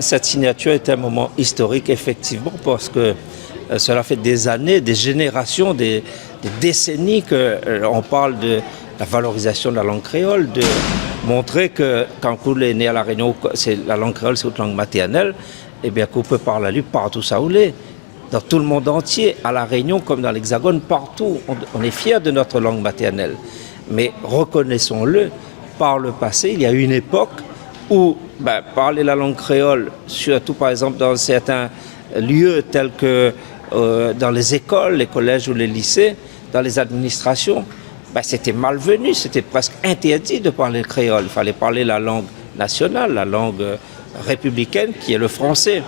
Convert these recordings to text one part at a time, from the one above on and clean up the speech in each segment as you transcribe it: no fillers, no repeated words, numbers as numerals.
cette signature est un moment historique, effectivement, parce que cela fait des années, des générations, des décennies qu'on parle de la valorisation de la langue créole, de montrer que quand vous est né à La Réunion, la langue créole, c'est votre langue maternelle, et bien qu'on peut parler à lui partout ça où l'est. Dans tout le monde entier, à La Réunion comme dans l'Hexagone, partout, on est fiers de notre langue maternelle. Mais reconnaissons-le, par le passé, il y a eu une époque où parler la langue créole, surtout par exemple dans certains lieux tels que dans les écoles, les collèges ou les lycées, dans les administrations, c'était malvenu, c'était presque interdit de parler le créole. Il fallait parler la langue nationale, la langue républicaine qui est le français.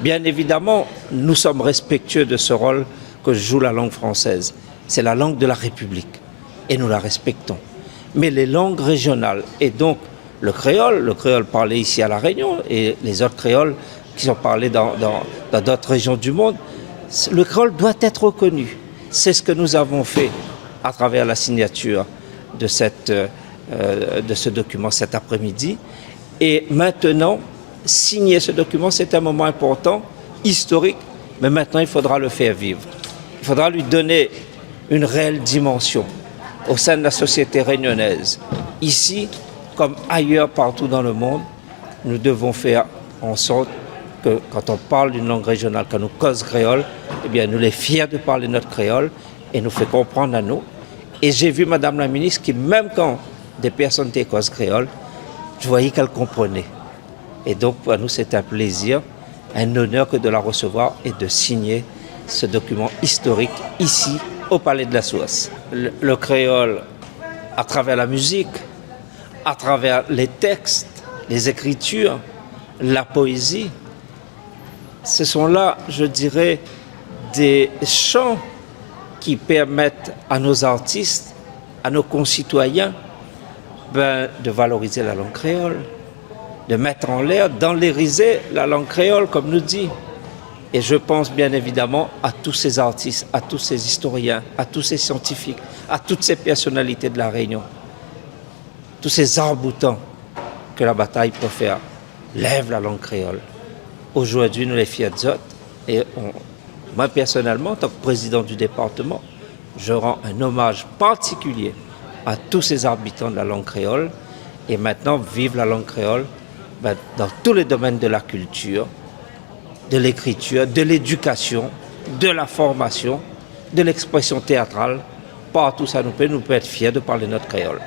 Bien évidemment, nous sommes respectueux de ce rôle que joue la langue française. C'est la langue de la République et nous la respectons. Mais les langues régionales et donc le créole parlé ici à La Réunion et les autres créoles qui sont parlés dans d'autres régions du monde, le créole doit être reconnu. C'est ce que nous avons fait à travers la signature de ce document cet après-midi. Et maintenant, signer ce document, c'est un moment important, historique, mais maintenant il faudra le faire vivre. Il faudra lui donner une réelle dimension au sein de la société réunionnaise. Ici, comme ailleurs, partout dans le monde, nous devons faire en sorte que quand on parle d'une langue régionale, quand nous cause créole, eh bien nous les fiers de parler notre créole et nous fait comprendre à nous. Et j'ai vu Madame la ministre qui, même quand des personnes étaient cause créole, je voyais qu'elle comprenait. Et donc pour nous c'est un plaisir, un honneur que de la recevoir et de signer ce document historique ici au Palais de la Source. Le créole, à travers la musique, à travers les textes, les écritures, la poésie, ce sont là, je dirais, des chants qui permettent à nos artistes, à nos concitoyens, de valoriser la langue créole, de mettre en l'air, d'enlériser la langue créole, comme nous dit. Et je pense bien évidemment à tous ces artistes, à tous ces historiens, à tous ces scientifiques, à toutes ces personnalités de La Réunion, tous ces arcs-boutants que la bataille peut faire. Lève la langue créole. Aujourd'hui, nous les fiers d'eux. Et moi, personnellement, en tant que président du département, je rends un hommage particulier à tous ces habitants de la langue créole. Et maintenant, vive la langue créole dans tous les domaines de la culture, de l'écriture, de l'éducation, de la formation, de l'expression théâtrale. Partout ça nous peut être fiers de parler notre créole.